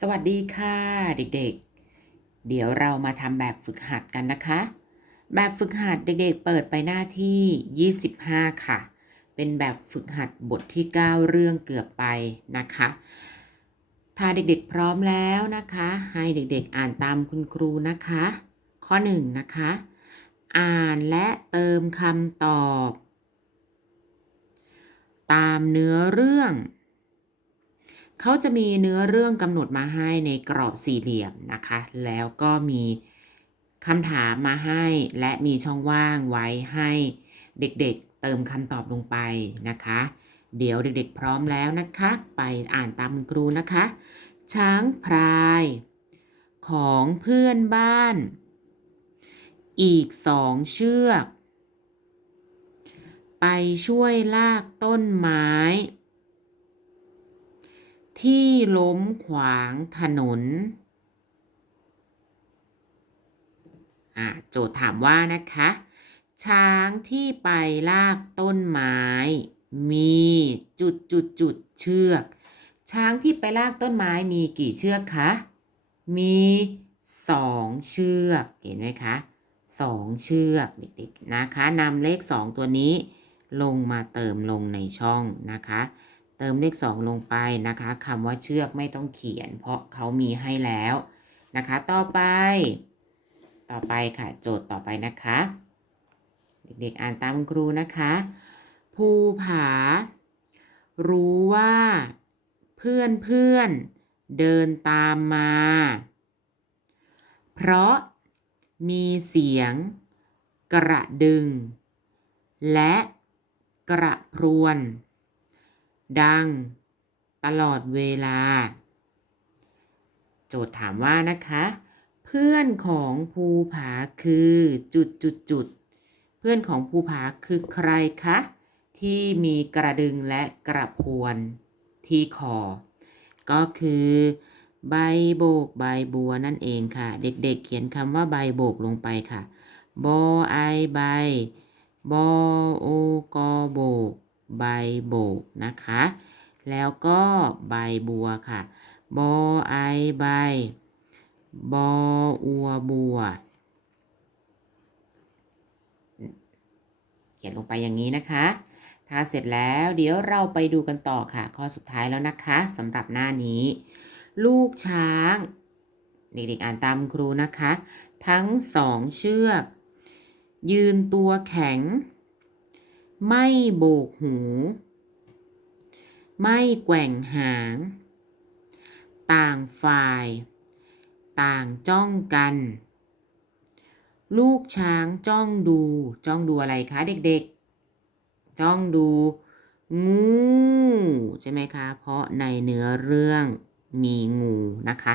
สวัสดีค่ะ เด็กๆ เดี๋ยวเรามาทำแบบฝึกหัดกันนะคะ แบบฝึกหัดเด็กๆ เปิดไปหน้าที่ 25 ค่ะ เป็นแบบฝึกหัดบทที่ 9 เรื่องเกือบไปนะคะ ถ้าเด็กๆพร้อมแล้วนะคะ ให้เด็กๆอ่านตามคุณครูนะคะ ข้อ 1 นะคะ อ่านและเติมคำตอบ ตามเนื้อเรื่อง เขาจะมีเนื้อเรื่องกำหนดมาให้ในกรอบสี่เหลี่ยมนะคะ แล้วก็มีคำถามมาให้และมีช่องว่างไว้ให้เด็กๆเติมคำตอบลงไปนะคะ เดี๋ยวเด็กๆพร้อมแล้วนะคะ ไปอ่านตามครูนะคะ ช้างพลาย ของเพื่อนบ้าน อีกสองเชือก ไปช่วยลากต้นไม้ ที่ล้มขวางถนน โจทย์ถามว่านะคะ ช้างที่ไปลากต้นไม้ มีจุดจุดจุดเชือก ช้างที่ไปลากต้นไม้มีกี่เชือกคะ มีสองเชือกเห็นไหมคะสองเชือกเด็กๆนะคะนำเลขสองตัวนี้ลงมาเติมลงในช่องนะคะ เติมเลข 2 ลงไปนะคะคำว่าเชือกไม่ต้องเขียน เพราะเขามีให้แล้วนะคะ ต่อไป ต่อไปค่ะ โจทย์ต่อไปนะคะ เด็กๆอ่านตามครูนะคะ ภูผา รู้ว่า เพื่อนเพื่อนเดินตามมา เพราะมีเสียงกระดึง และกระพรวน ดัง ตลอดเวลา โจทย์ถามว่านะคะ เพื่อนของภูผาคือจุดจุดจุดเพื่อนของภูผาคือใครคะ ที่มีกระดึงและกระพวนที่คอ ก็คือใบโบกใบบัวนั่นเองค่ะ เด็กๆเเขียนคำว่าใบโบกลงไปค่ะบอไอใบบอโอกอโบก ใบโบกนะคะ แล้วก็ใบบัวค่ะ บอไอใบ บออัวบัว เขียนลงไปอย่างนี้นะคะถ้าเสร็จแล้วเดี๋ยวเราไปดูกันต่อค่ะ ข้อสุดท้ายแล้วนะคะสำหรับหน้านี้ ลูกช้างเด็กๆอ่านตามครูนะคะ ทั้งสองเชือก ยืนตัวแข็ง ไม่โบกหู ไม่แกว่งหาง ต่างฝ่าย ต่างจ้องกัน ลูกช้างจ้องดู จ้องดูอะไรคะเด็กๆ จ้องดู งู ใช่ไหมคะ เพราะในเนื้อเรื่องมีงูนะคะ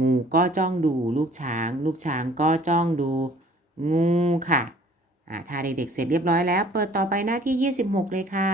งูก็จ้องดูลูกช้าง ลูกช้างก็จ้องดู งูค่ะ ถ้าเด็กๆเสร็จเรียบร้อยแล้ว เปิดต่อไปหน้าที่ 26 เลยค่ะ